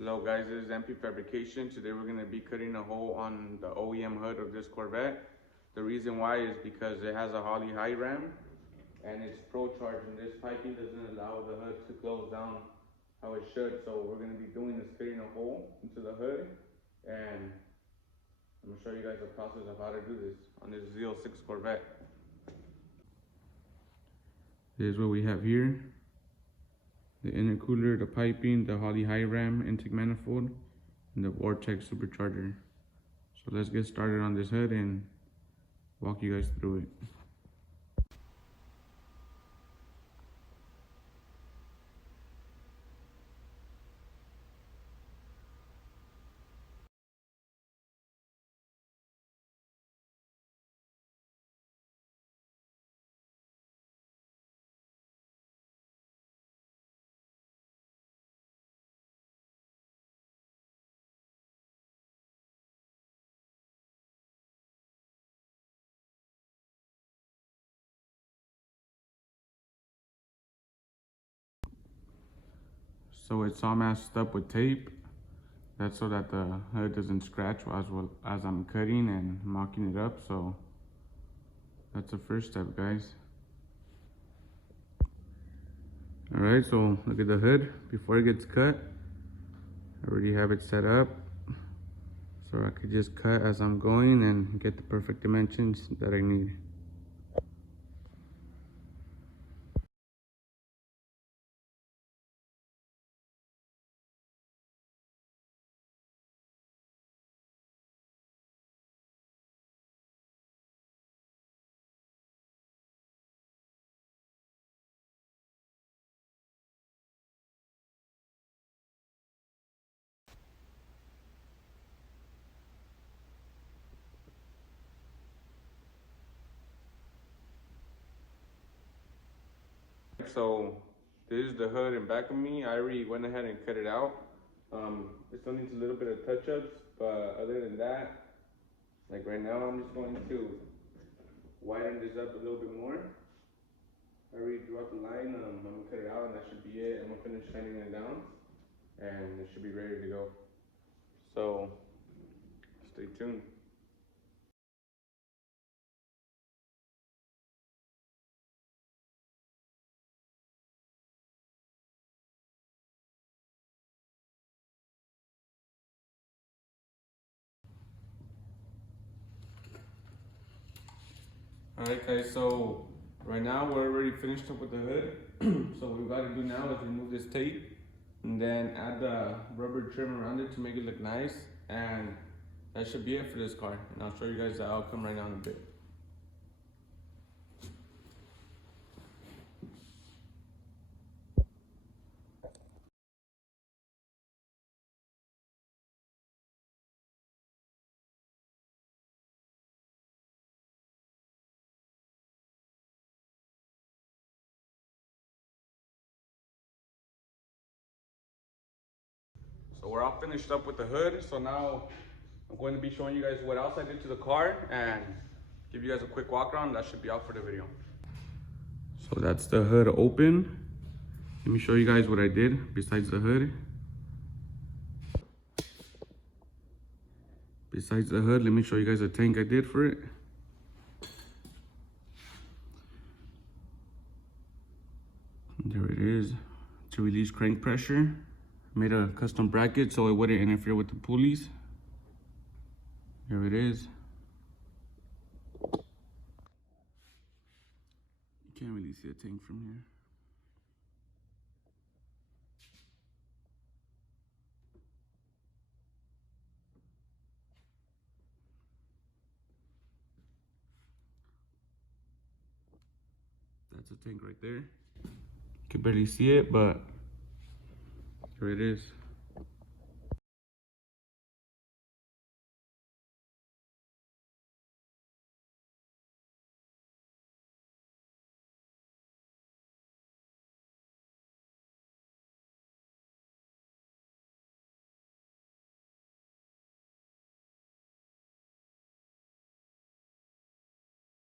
Hello guys, this is Mp.Fabrication. Today we're going to be cutting a hole on the OEM hood of this Corvette. The reason why is because it has a Holley High Ram and it's pro charged, and this piping doesn't allow the hood to close down how it should. So we're going to be doing is cutting a hole into the hood, and I'm going to show you guys the process of how to do this on this Z06 Corvette. This is what we have here: the intercooler, the piping, the Holley High Ram intake manifold, and the vortex supercharger. So let's get started on this hood and walk you guys through it. So it's all masked up with tape. That's so that the hood doesn't scratch as I'm cutting and mocking it up. So that's the first step, guys. All right, so look at the hood before it gets cut. I already have it set up, so I could just cut as I'm going and get the perfect dimensions that I need. So this is the hood in back of me. I already went ahead and cut it out. It still needs a little bit of touch-ups, but other than that, like right now, I'm just going to widen this up a little bit more. I already drew out the line. I'm gonna cut it out, and that should be it. I'm gonna finish sanding it down, and it should be ready to go. So stay tuned. Alright guys, so right now we're already finished up with the hood. So what we got to do now is remove this tape and then add the rubber trim around it to make it look nice, and that should be it for this car. And I'll show you guys the outcome right now in a bit. So we're all finished up with the hood. So now I'm going to be showing you guys what else I did to the car and give you guys a quick walk around. That should be all for the video. So that's the hood open. Let me show you guys what I did besides the hood. Besides the hood, let me show you guys the tank I did for it. There it is. To release crank pressure. Made a custom bracket so it wouldn't interfere with the pulleys. Here it is. You can't really see a tank from here. That's a tank right there. You can barely see it, but here it is.